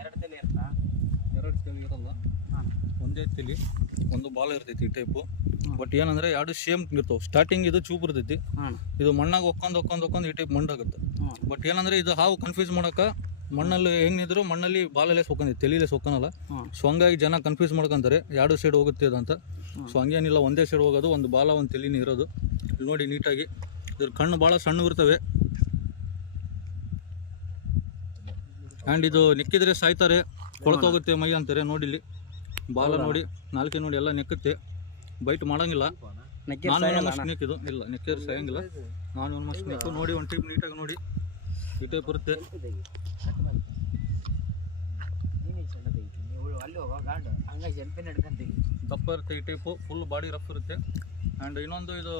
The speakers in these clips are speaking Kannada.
ಎರಡು ತಲೆ ಇರಲ್ಲ, ಒಂದೇ ತಲೆ ಒಂದು ಬಾಲ ಇರ್ತೈತಿ ಈ ಟೈಪು. ಬಟ್ ಏನಂದ್ರೆ ಎರಡು ಸೇಮ್ ಇರ್ತಾವೆ. ಸ್ಟಾರ್ಟಿಂಗ್ ಇದು ಚೂಪ್ ಇರ್ತೈತಿ, ಇದು ಮಣ್ಣಾಗ ಒಕ್ಕೊಂಡ್ ಈ ಟೈಪ್ ಮಣ್ಣಾಗುತ್ತೆ. ಬಟ್ ಏನಂದ್ರೆ ಇದು ಹಾವು ಕನ್ಫ್ಯೂಸ್ ಮಾಡಕ ಮಣ್ಣಲ್ಲಿ ಹೆಂಗಿದ್ರು ಮಣ್ಣಲ್ಲಿ ಬಾಲಲ್ಲೇ ಸೊಕ್ಕಂದೈತಿ, ತಲೆಯಲ್ಲೇ ಸೊಕ್ಕನಲ್ಲ. ಸೊ ಹಂಗಾಗಿ ಜನ ಕನ್ಫ್ಯೂಸ್ ಮಾಡ್ಕೊಂತಾರೆ ಎರಡು ಸೈಡ್ ಹೋಗುತ್ತೆ ಅದಂತ. ಸೊ ಹಂಗೇನಿಲ್ಲ, ಒಂದೇ ಸೈಡ್ ಹೋಗೋದು, ಒಂದು ಬಾಲ ಒಂದು ತಲೆನೇ ಇರೋದು. ಇಲ್ಲಿ ನೋಡಿ ನೀಟಾಗಿ ಇದ್ರ ಕಣ್ಣು ಭಾಳ ಸಣ್ಣ ಇರ್ತವೆ. ಆ್ಯಂಡ್ ಇದು ನೆಕ್ಕಿದ್ರೆ ಸಾಯ್ತಾರೆ, ಕೊಳ್ತೋಗುತ್ತೆ ಮೈ ಅಂತಾರೆ. ನೋಡಿ ಇಲ್ಲಿ ಬಾಲ ನೋಡಿ, ನಾಲ್ಕೆ ನೋಡಿ ಎಲ್ಲ ನೆಕ್ಕುತ್ತೆ, ಬೈಟ್ ಮಾಡಂಗಿಲ್ಲ. ನಾನು ಮಸ್ಟ್ ನೆಕ್ಕಿದು ಇಲ್ಲ, ನೆಕ್ಕಿದ್ರೆ ಸಾಯಂಗಿಲ್ಲ. ನಾನು ಮಸ್ಟ್ ನೆಕ್ಕು ನೋಡಿ, ಒಂದು ಟೈಪ್ ನೀಟಾಗಿ ನೋಡಿ ಈ ಟೈಪ್ ಬರುತ್ತೆ. ದಪ್ಪ ಇರುತ್ತೆ ಈ ಟೈಪು, ಫುಲ್ ಬಾಡಿ ರಫ್ ಇರುತ್ತೆ. ಆ್ಯಂಡ್ ಇನ್ನೊಂದು ಇದು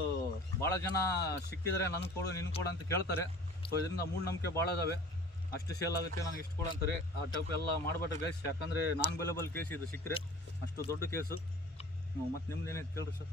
ಭಾಳ ಜನ ಸಿಕ್ಕಿದ್ರೆ ನನಗೆ ಕೊಡು ನಿನ್ಗೆ ಕೊಡು ಅಂತ ಕೇಳ್ತಾರೆ. ಸೊ ಇದರಿಂದ ಮೂಢನಂಬಿಕೆ ಭಾಳ ಇದಾವೆ. ಅಷ್ಟು ಸೇಲ್ ಆಗುತ್ತೆ, ನನಗೆ ಇಷ್ಟು ಕೊಡು ಅಂತಾರೆ. ಆ ಟೈಪ್ ಎಲ್ಲ ಮಾಡಬೇಡ್ರಿ ಗೈಸ್, ಯಾಕಂದರೆ ನಾನ್ ಅವೈಲೇಬಲ್ ಕೇಸ್ ಇದು. ಸಿಕ್ಕರೆ ಅಷ್ಟು ದೊಡ್ಡ ಕೇಸು. ಮತ್ತು ನಿಮ್ದು ಏನೈತೆ ಕೇಳ್ರಿ ಸರ್.